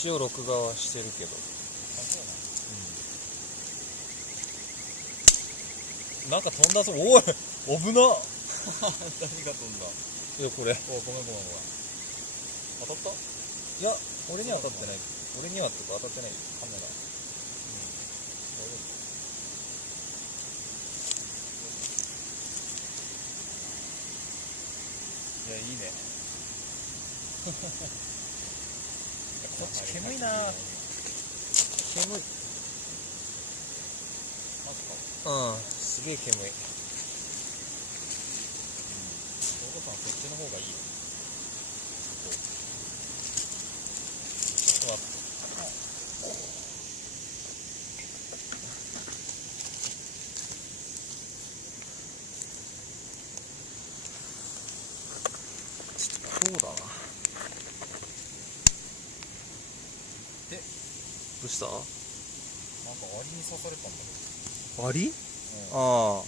一応録画はしてるけど。なんか飛んだぞ。おい危な。何が飛んだ。いやこれ。おごめん。当たった？いや俺には当たってない。俺にはってか当たってない。カメラ。いやいいね。こっち煙いな。煙い。マジか。うん、すげえ煙い。お父さんそっちの方がいいよ。ちょっと待って。そうだな。どうした？なんかアリに刺されたんだけど。アリ？うん、ああ。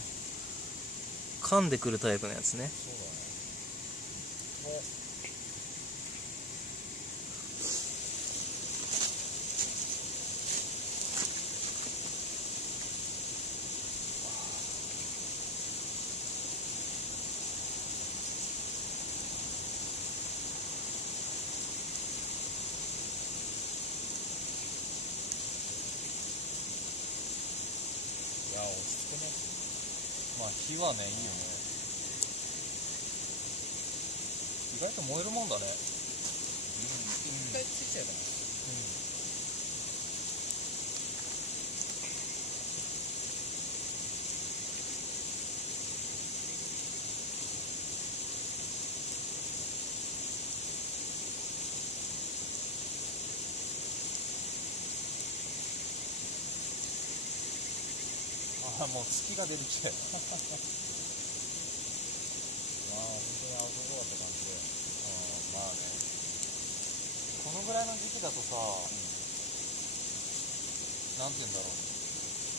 噛んでくるタイプのやつね。そうだね。いや落ち着くね。まあ火はねいいよね。意外と燃えるもんだね。一回ついちゃえばね。ああもう月が出てきて。まあ本当にアウトドアって感じで。まあね。このぐらいの時期だとさ、なんて言うんだろう。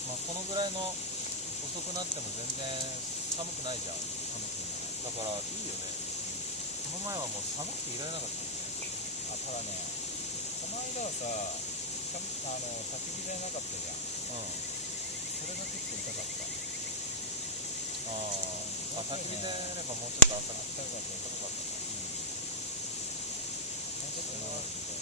まあこのぐらいの遅くなっても全然寒くないじゃん。寒くない。だからいいよね。この前はもう寒くていられなかった。ただね、この間はさ、焚き火じゃなかったじゃん。それが結構痛かった。焚き火でやればもうちょっと暖かかった。もうちょっと長くて。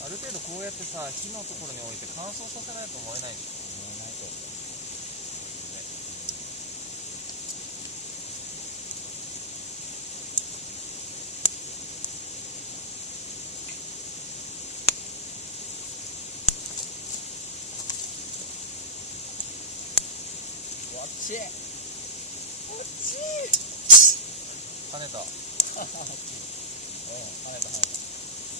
ある程度こうやってさ、火のところに置いて乾燥させないと燃えないでしょ。燃えないと思う。わっち跳ねた。跳ねた。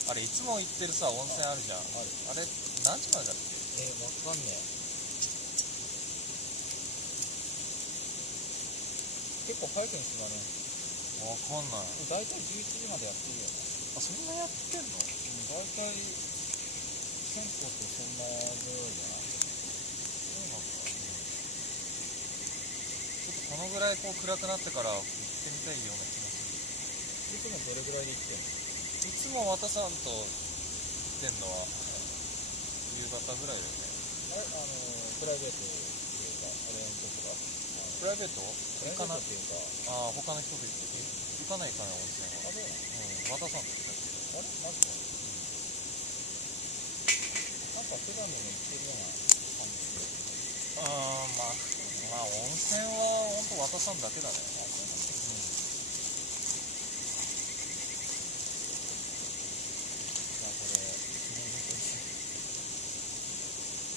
あれいつも行ってるさ温泉あるじゃん。あれ何時までだっけ？わかんねえ。結構早くにするだね。わかんない。だいたい11時までやってるよね。あ、そんなやってんの？だいたい銭湯ってそんなぐらいじゃない？そうなんだ。ちょっとこのぐらいこう暗くなってから行ってみたいような気がする。いつもどれぐらいで行ってんの？いつも渡さんと行ってんのは夕方ぐらいだよね。プライベートっていうか、俺のとこがプライベート？プライベートっていうか、他の人と行かないかな、温泉は。そうなの？渡さんと行ったっけ？あれ？マジで？なんか普段でも行ってるような感じで。まあ温泉はほんと渡さんだけだね。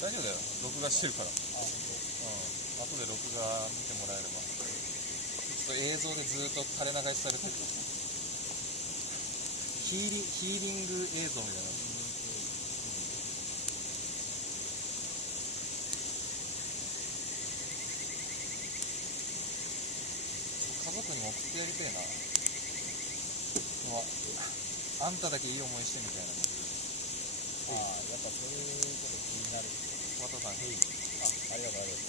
大丈夫だよ、録画してるから。後で録画見てもらえれば。ちょっと映像でずっと垂れ流しされてる。ヒーリング映像みたいな。家族にも送ってやりてえな。あんただけいい思いしてみたいな。やっぱそういうこと気になる。ワトさん、へい。ありがとうありがとう。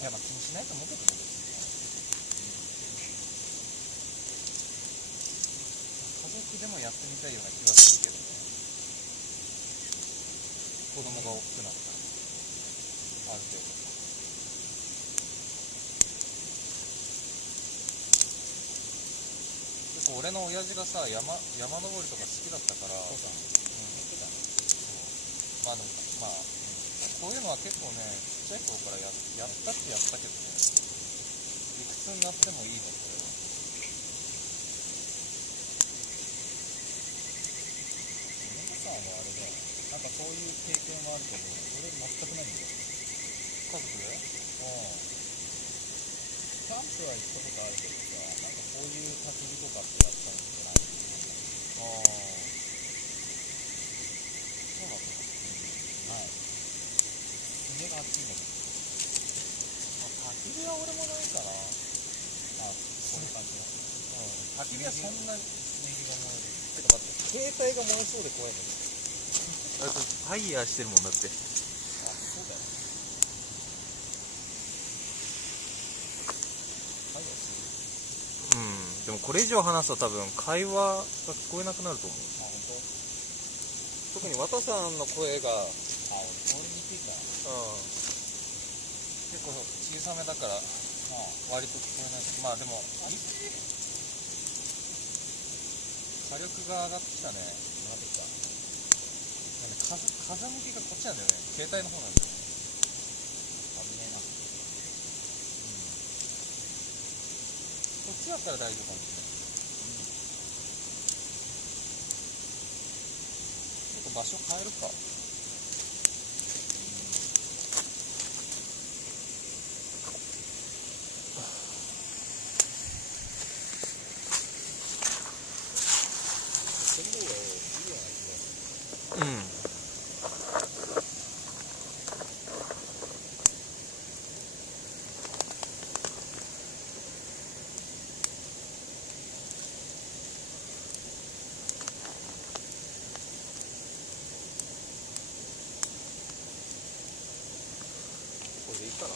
いや、まあ気にしないと思うけどね。家族でもやってみたいような気はするけどね。子供が大きくなったら、ある程度。結構俺の親父がさ、山登りとか好きだったから、まあでも、まあ、こういうのは結構ね、ちっちゃい頃からやったってやったけどね、いくつになってもいいの、これは。皆さんはあれだよ、なんかそういう経験はあるけど、それ全くないんだよ。家族で？キャンプは行ったことあるけどさ、なんかこういう焚き火とかってやったのってない。そうなんだ。はい。爪が熱いんだけど。焚き火は俺もないかな。そういう感じの。焚き火はそんなに。ネギが燃える。てか待って、携帯が燃えそうで怖いもん。あとファイヤーしてるもんだって。そうだよ。ファイヤーする。でもこれ以上話すと多分会話が聞こえなくなると思う。本当？特に綿さんの声が俺通りにくいから。結構小さめだから割と聞こえない。まあでも火力が上がってきたね。上がってきた。風向きがこっちなんだよね。携帯の方なんだよね。危ねえな。こっちだったら大丈夫かもしれない。ちょっと場所変えるか。これでいいかな。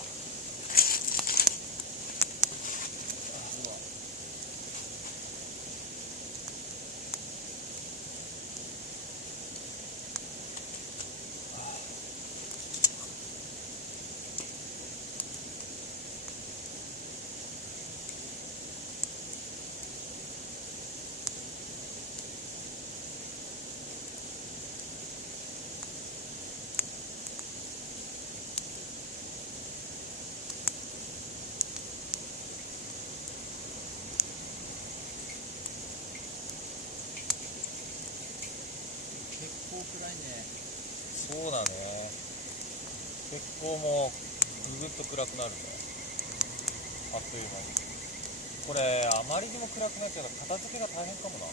結構暗いね。そうだね。結構もうぐぐっと暗くなるね。あっという間に。これあまりにも暗くなっちゃうから片付けが大変かもな。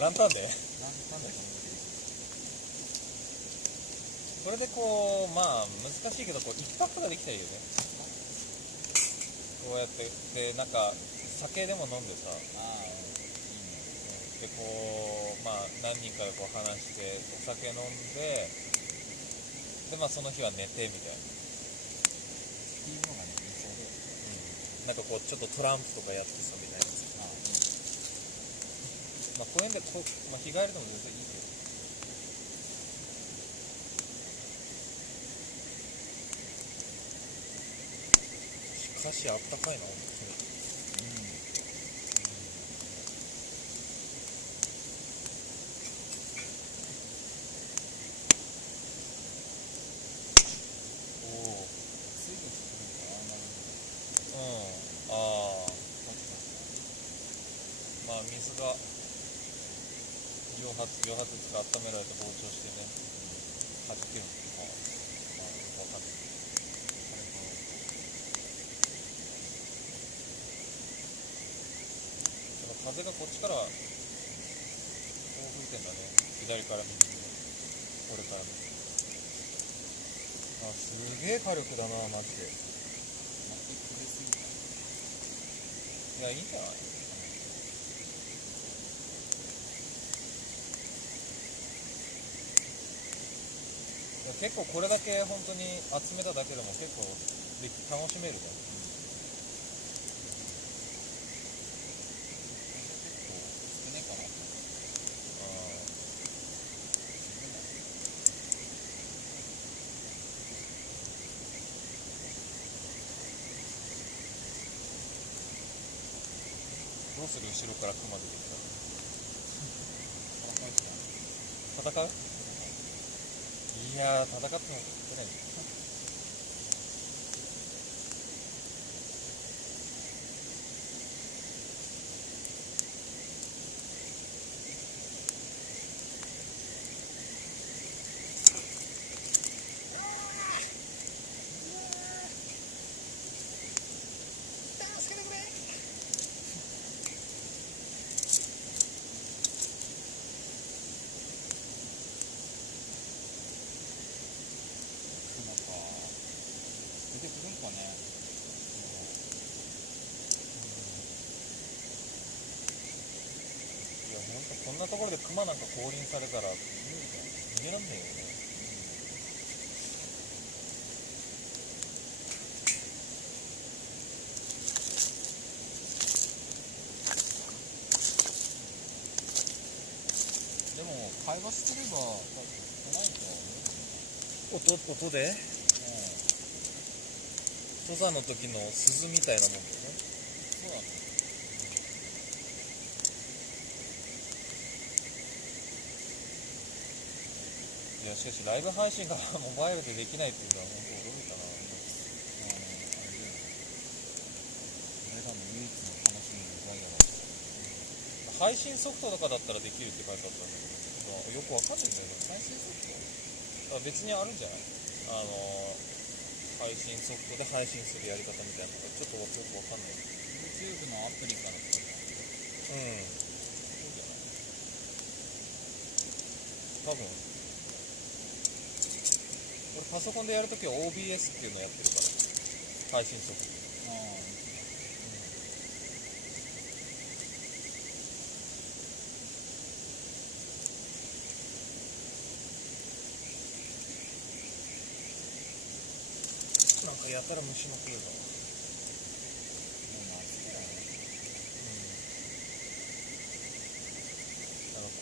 ランタンでこれでこうまあ難しいけどこう一泊ができたらいいよね。こうやってでなんか酒でも飲んでさ、でこうまあ何人かでこう話してお酒飲んで、でまあその日は寝てみたいな。っていうのがね、理想で。なんかこうちょっとトランプとかやってさみたいな。まあ公園でこう、まあ、日帰りでも全然いいけど。しかしあったかいな、本当に。まあ水が両発つか温められて膨張してね、弾けるのかな。まあわかんない。風がこっちからこう吹いてんだね、左から右に、これから見て。あ、すげえ火力だなマジで。いや、いいんじゃない。いや結構これだけ本当に集めただけでも結構楽しめるじゃん。少ねえかな。どうする、後ろから熊出てきたら。戦う？いやー、戦っても勝てないじゃん。出てくるんかね。いや、ほんとこんなところで熊なんか降臨されたら逃げらんねえよね。でも会話してれば来ないとは思う。音で登山の時の鈴みたいなもんだよね。そうだね。いや、しかしライブ配信がモバイルでできないっていうのは本当驚いたな。あれだよね。俺らの唯一の楽しみのザイヤだ。配信ソフトとかだったらできるって書いてあったんだけど、よくわかんないんだよね。配信ソフト？別にあるんじゃない？配信ソフトで配信するやり方みたいなのがちょっとよくわかんない。YouTube のアプリからとかじゃん。そうじゃない？多分。俺パソコンでやるときは OBS っていうのやってるから、配信ソフト。なんかやたら虫の声が。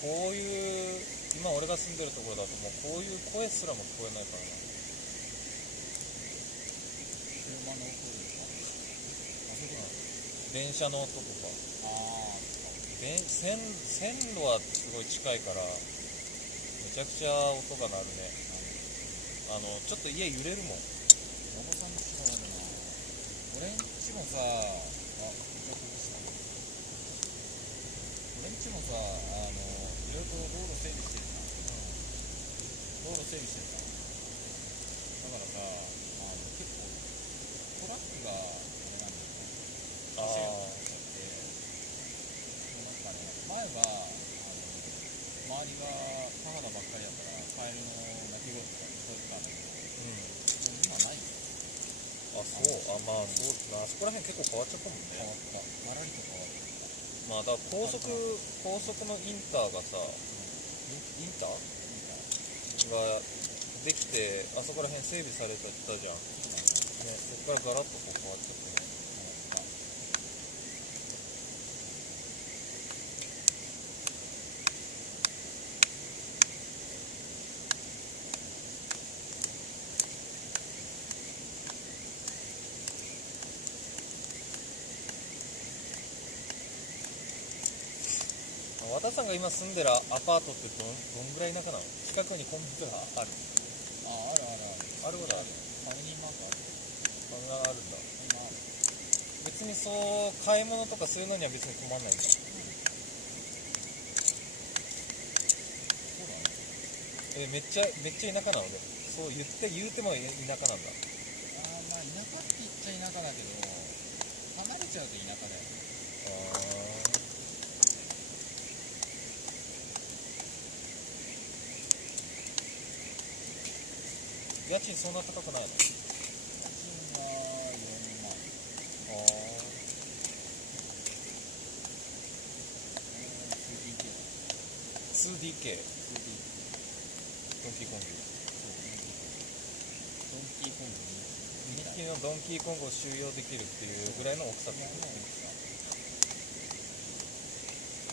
こういう今俺が住んでるところだともうこういう声すらも聞こえないからな。車の音ですか？あ、そういうことなの？電車の音とか。線路はすごい近いからめちゃくちゃ音が鳴るね。ちょっと家揺れるもん。おばさんの家があるな。俺んちもさ、俺んちもさ、いろいろと道路整備してるじゃん。道路整備してるじゃん。だからさ、結構トラックがあれなんだよね。走るようになっちゃって、なんかね、前は周りが田畑ばっかりだからカエルの鳴き声とか聞こえてたんだけど、でも今ないよ。あ、そう。まあそう。あそこら辺結構変わっちゃったもんね。変わった。ガラリと変わった。まあだから高速のインターがさ、インターができて、あそこら辺整備されたじゃん。ね、そこからガラッとこう変わっちゃったね。和田さんが今住んでるアパートってどんぐらい田舎なの？近くにコンビニとかある？あるあるある。あることある？ファミリーマートある。そんなあるんだ。今ある。別にそう買い物とかそういうのには別に困んないんだ。そうだね。めっちゃ田舎なので、そう言うても田舎なんだ。まあ田舎って言っちゃ田舎だけど、離れちゃうと田舎だよね。家賃そんな高くないの？家賃は4万。ああ。2DK ドンキーコング。ドンキーコング2匹のドンキーコングを収容できるっていうぐらいの大きさってこと？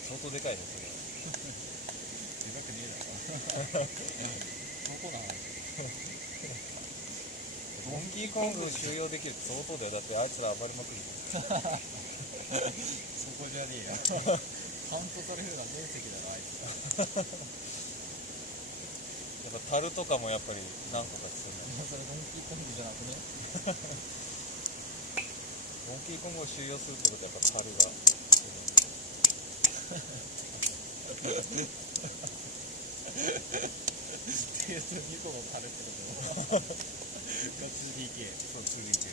相当でかいねそれ。でかくねえだろ。どこなの？ドンキーコングを収容できるって相当だよ。だってあいつら暴れまくる。そこじゃねえよ。カウントされるのは面積だろあいつ。やっぱ樽とかもやっぱり何個かするの。それドンキーコングじゃなくね？ドンキーコングを収容するってことはやっぱ樽が。2個の樽ってことが 2DK。 そう 2DK。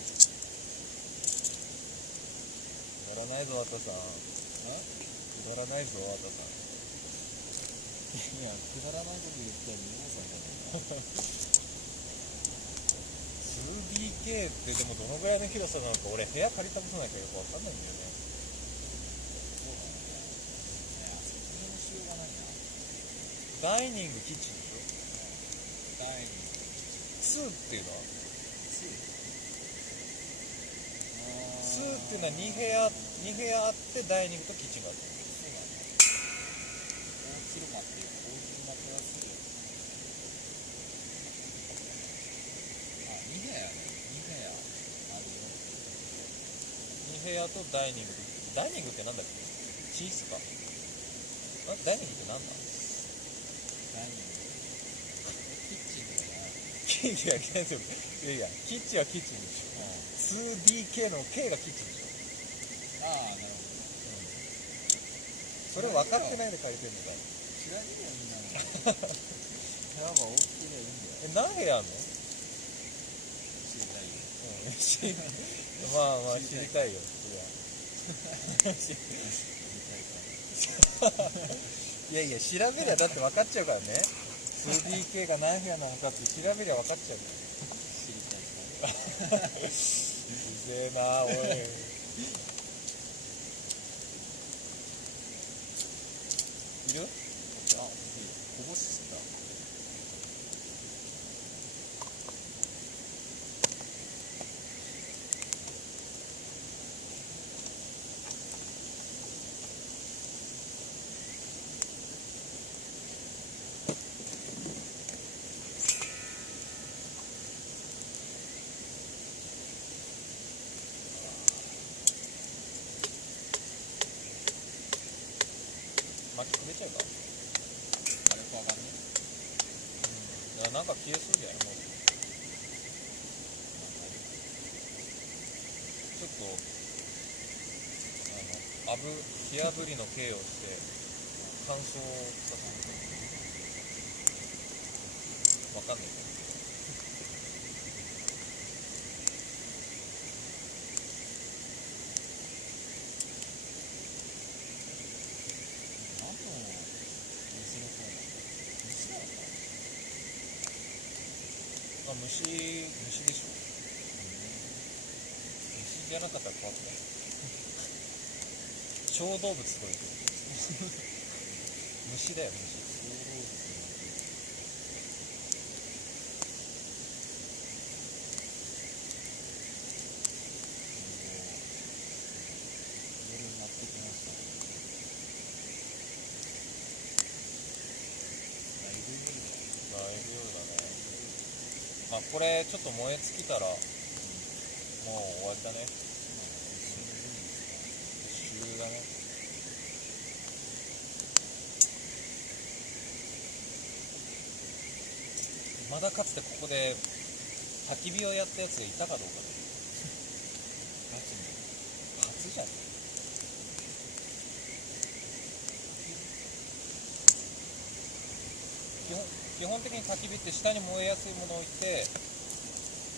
くだらないぞワタさん。くだらないぞワタさん。いや、くだらないこと言ったら皆さんじゃないか。 2DK ってでもどのぐらいの広さなのか俺部屋借りたことないからよくわかんないんだよね。そうだね。いや、説明のしようがないな。ダイニングキッチンでしょ。ダイニング2っていうのは2 2っていうのは2部屋あってダイニングとキッチンがある。そうだね。大広間っていうか大広間プラス2部屋ね。2部屋あるよ。2部屋とダイニング。ダイニングってなんだっけ？チーズか。ダイニングってなんだ？ダイニングキッチンとかじゃない。いやいやキッチンはキッチンでしょ。2DK の K がキッチンでしょ。ああ、なるほど。それ分かってないで借りてんのかよ。知らねえよみんなの。部屋は大きいでいいんだよ。何部屋あんの？知りたいよ。まあ知りたいよそりゃ。知りたいか。いやいや調べりゃだって分かっちゃうからね。 2DK が何部屋なのかって調べりゃ分かっちゃうから。知りたいか。うぜえなおい。いる？あ、こぼした。巻きくべちゃうか。あれかわかんねいやなんか消えそうじゃない？もうちょっと火あぶりの刑をして乾燥させる。わかんないけど。何の店の方なの？店なのかな？虫でしょ。虫じゃなかったら怖くない？小動物とか言うけど虫だよ虫。夜になってきました。だいぶ夜だ。だいぶ夜だね。まあこれちょっと燃え尽きたらもう終わりだね。終了だね。まだかつてここで焚き火をやったやつがいたかどうかで。ガチに初じゃね？基本的に焚き火って下に燃えやすいものを置いて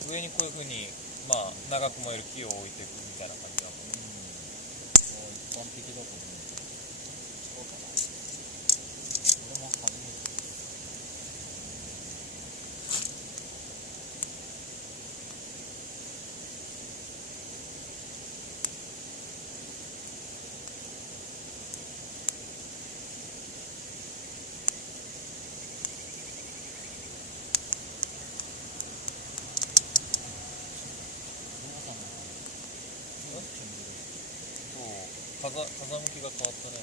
上にこういう風にまあ長く燃える木を置いていくみたいな感じだもんね。一般的だと思う。そうかな。俺も初めて。風向きが変わったね。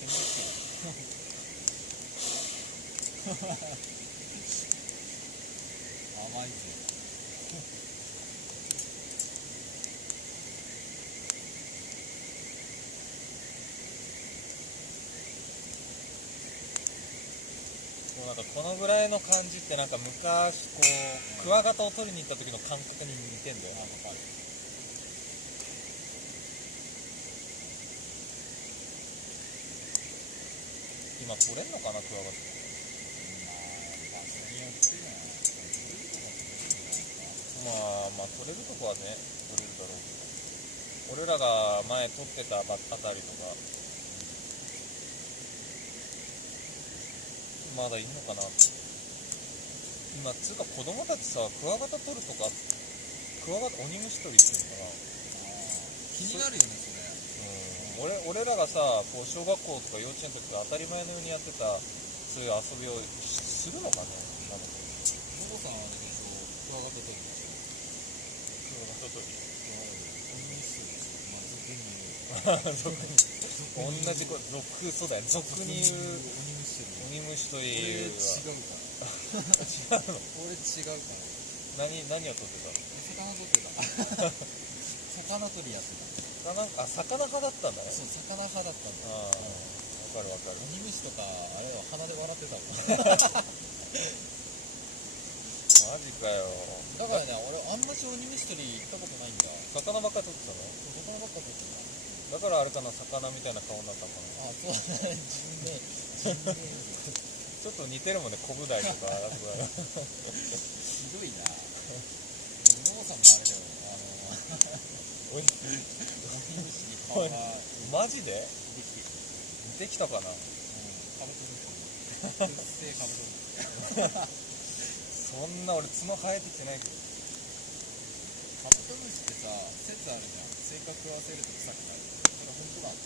天然甘いぜ。もうなんかこのぐらいの感じってなんか昔こうクワガタを取りに行った時の感覚に似てんだよ。わかる。今取れんのかなクワガタ。場所によってね、まあ取れるとこはね取れるだろうけど、俺らが前取ってたあたりとかまだいんのかな。今つうか子供たちさクワガタ取るとかクワガタ鬼虫取りっていうのかな。気になるよねそれ。俺らがさこう小学校とか幼稚園の時と当たり前のようにやってたそういう遊びをするのかね。なんかのぼさんはね、クワガタ取りましたよ。クワガタ取り鬼虫俗に同じこと俗そうだよね。俗に言う鬼虫取り。鬼虫という俺違うから。違うの。俺違うから。何を取ってたの。魚取ってた。魚取りやってた。魚派だったんだね。そう、魚派だったんだ。ああ、わかるわかる。鬼虫とかあれは鼻で笑ってたもん。マジかよ。だからね、俺あんまし鬼虫取り行ったことないんだ。魚ばっかり取ってたの。魚ばっか取ってた。だからあれかな、魚みたいな顔になったのかな。あ、そうだね。ジンベエちょっと似てるもんね、コブダイとか。ひどいな。でもノボさんもあれだよ。鬼虫に顔がマジでできてる。できたかな。カブトムシ。うっせえカブトムシ。そんな俺角生えてきてないけど。カブトムシってさ、説あるじゃん。性格食わせると臭くなる。それ本当なの？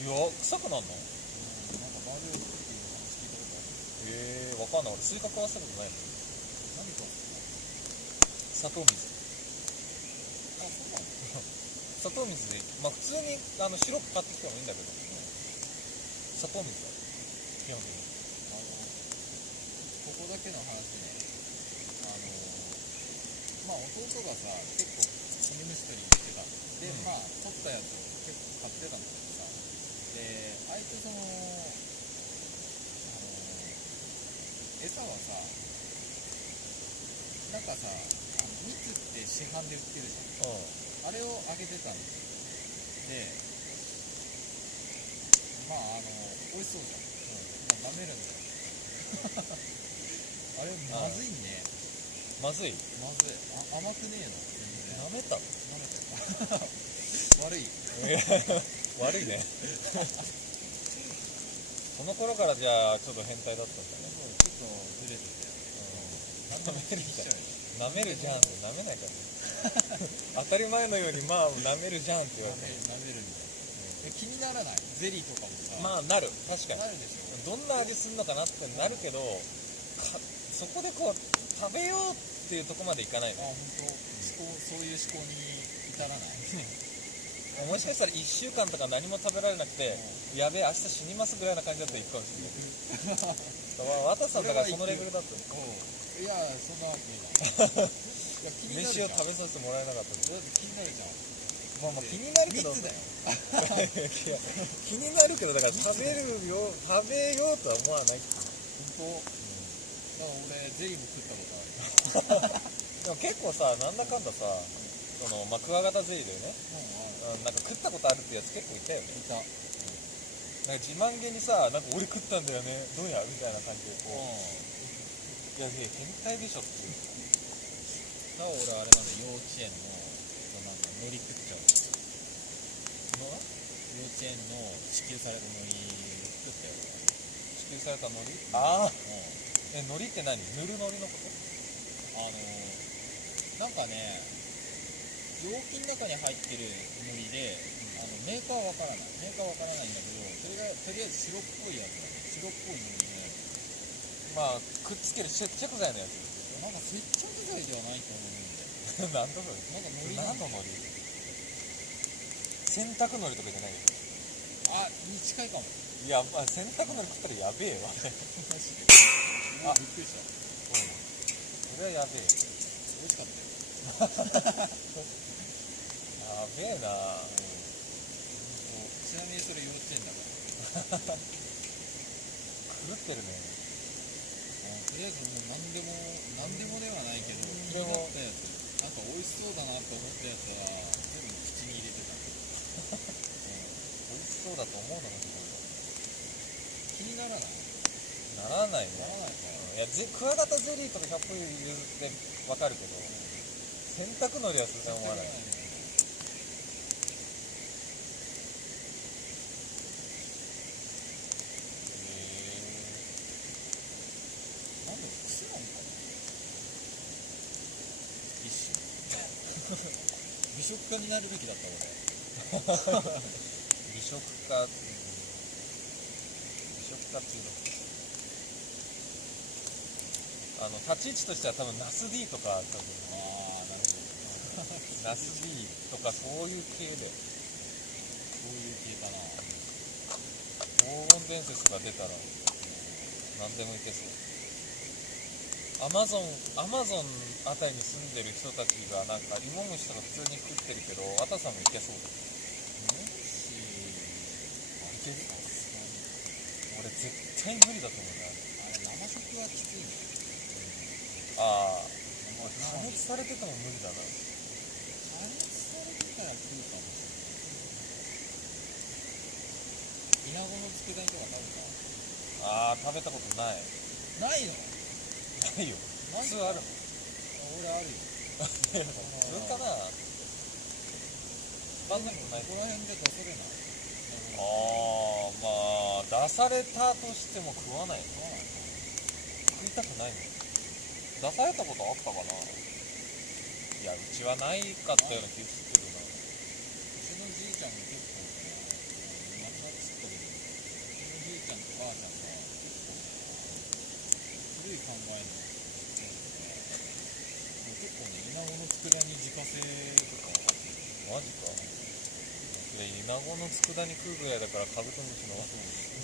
いや、臭くなんの？なんかバーベルっていう話聞いたことある。わかんない。俺スイカ食わせたことないの。何か砂糖水。あ、そうなの？砂糖水で、まあ普通にシロップ買ってきてもいいんだけど、砂糖水だよ基本的に。ここだけの話ね、まあ弟がさ、結構鬼虫取りに行ってたので、まあ取ったやつを結構買ってたんだけどさ、で、あいつ餌はさ、なんかさ、蜜って市販で売ってるじゃん。あれをあげてたんですよ。で、まあ美味しそうじゃん。まあ、舐めるんだよ。あれまずいね。まずい。まずい。甘くねえの。舐めたの。舐めた。悪い。悪いね。その頃からじゃあちょっと変態だったんだね。ちょっとずれてて。舐めるじゃん。舐めるじゃんって舐めないからね。当たり前のようにまあ舐めるじゃんって言われて。舐めるんだよ。気にならない？ゼリーとかもさ。まあなる。確かに。なるでしょ。どんな味するのかなってなるけど、そこでこう食べようっていうとこまでいかないの。あ、本当。そういう思考に至らない。もしかしたら1週間とか何も食べられなくて、やべえ明日死にますぐらいな感じだったら行くかもしれない。渡さんだからそのレベルだったね。いや、そんなわけない。飯を食べさせてもらえなかったんで。だって気になるじゃん。まあ気になるけど。蜜だよ。気になるけど、だから食べようとは思わないっていう。本当。だから俺ゼリーも食ったことある。でも結構さ、なんだかんださ、まあ、クワガタゼリーだよね。なんか食ったことあるってやつ結構いたよね。いた。なんか自慢げにさ、なんか俺食ったんだよね、どうやみたいな感じでこう、いや変態でしょっていう。俺あれなんだ、幼稚園のなんか海苔食っちゃう。幼稚園の支給された海苔食ったよ。支給された海苔？ああ。海苔って何？塗る海苔のこと？なんかね、容器の中に入ってる海苔で、メーカーはわからない。メーカーはわからないんだけど、それがとりあえず白っぽいやつだね。白っぽい海苔で。まあくっつける接着剤のやつ。なんか接着剤ではないと思うんだよ。なんだそれ。なんか海苔何の海苔？洗濯のりとかじゃないよ。に近いかも。いや、まあ、洗濯のり食ったらやべえわ。マジで。びっくりした。それはやべえ。美味しかったよ。やべえな。ちなみにそれ幼稚園だから。狂ってるね。とりあえずもう何でもではないけど、気になったやつ、なんか美味しそうだなと思ったやつは全部口に入れてた。美味しそうだと思うのがす気にならない。ごいな。ならないね。ならないか。いや、クワガタゼリーとか100歩譲ってわかるけど、洗濯のりはそれは思わない。なんだろう、癖なのかな。一種。美食家になるべきだった俺。美食家、美食家っていうの立ち位置としては多分ナス D とか多分なるほど。ナス D とかそういう系でそういう系かな。黄金伝説が出たら何でもいけそう。アマゾンあたりに住んでる人たちがなんか芋虫とか普通に食ってるけど、あたさんもいけそうだ。もし、いける？俺絶対無理だと思うね。あれ生食はきついね。ああ、加熱されてても無理だな。加熱されてたら食うかもしれない。イナゴの佃煮とか食べああ、食べたことない。た？ないの？ないよ。普通あるの？俺あるよ。普通かな。そんなことない。ここら辺で出されない。まあ出されたとしても食わないの。食いたくないの。出されたことあったかな。いや、うちはないかったような気がするな。うちのじいちゃんが結構ね、亡くなっちゃったけど、うちのじいちゃんとばあちゃんが結構古い考えの結構ね、イナゴの佃煮自家製とかあって、マジか。イナゴの佃煮食うぐらいだからカブトムシの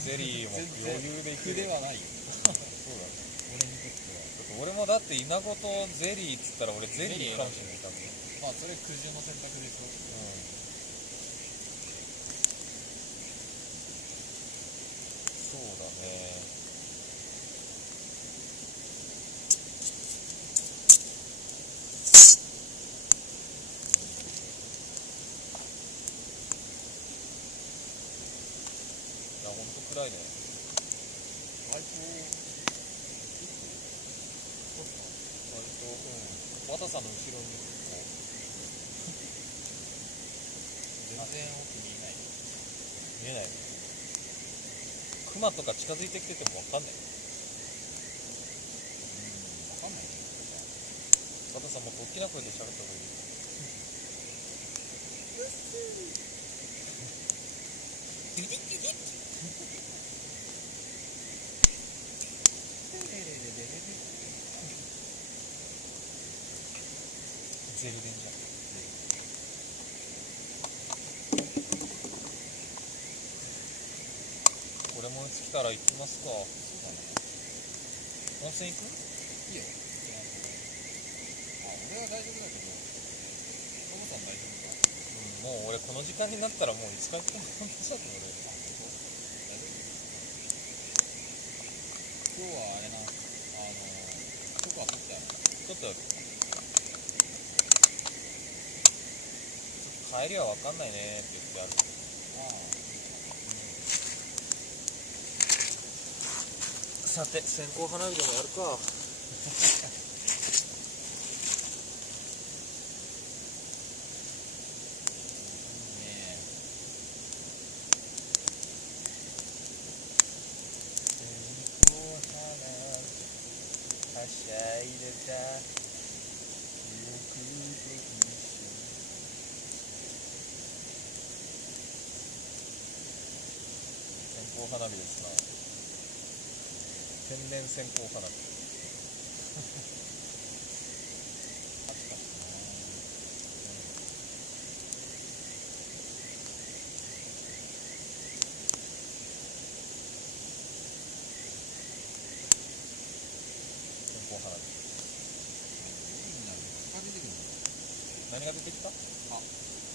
ゼリーも余裕でいく苦ではないよ。そうだね。俺にとっては。俺もだってイナゴとゼリーっつったら俺ゼリーかもしれない多分。まあそれ苦渋の選択でしょ。そうだね。いや、ほんと暗いね。最高。割と、綿さんの後ろにこ全然奥にいない。う見えないね。クマとか近づいてきてても分かんない。わかんないね。綿さんもっと大きな声で喋った方がいい。ゼルデンじゃん。これもいつ来たら行きますか。そうだね。温泉行く？いいよ。俺は大丈夫だけど、トモさん大丈夫か？もう俺この時間になったらもういつか行っても同じだと思う。今日はあれな、許可は取ってある。ちょっと帰りは分かんないねって言ってある。さて、線香花火でもやるか。はしゃいでた記憶と一緒。線香花火ですな。天然線香花火。花火。みんな出てくるの。何が出てきた？あ、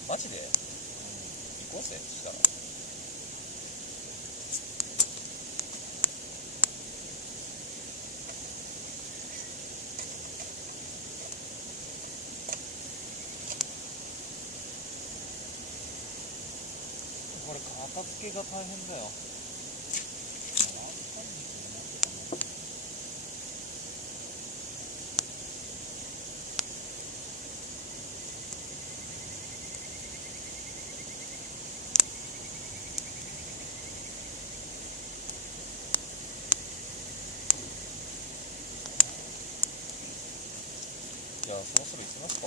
マジで？行こうぜ、したら。これ片付けが大変だよ。じゃあそろそろ行きますか？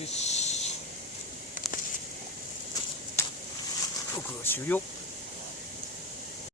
よし。録画終了。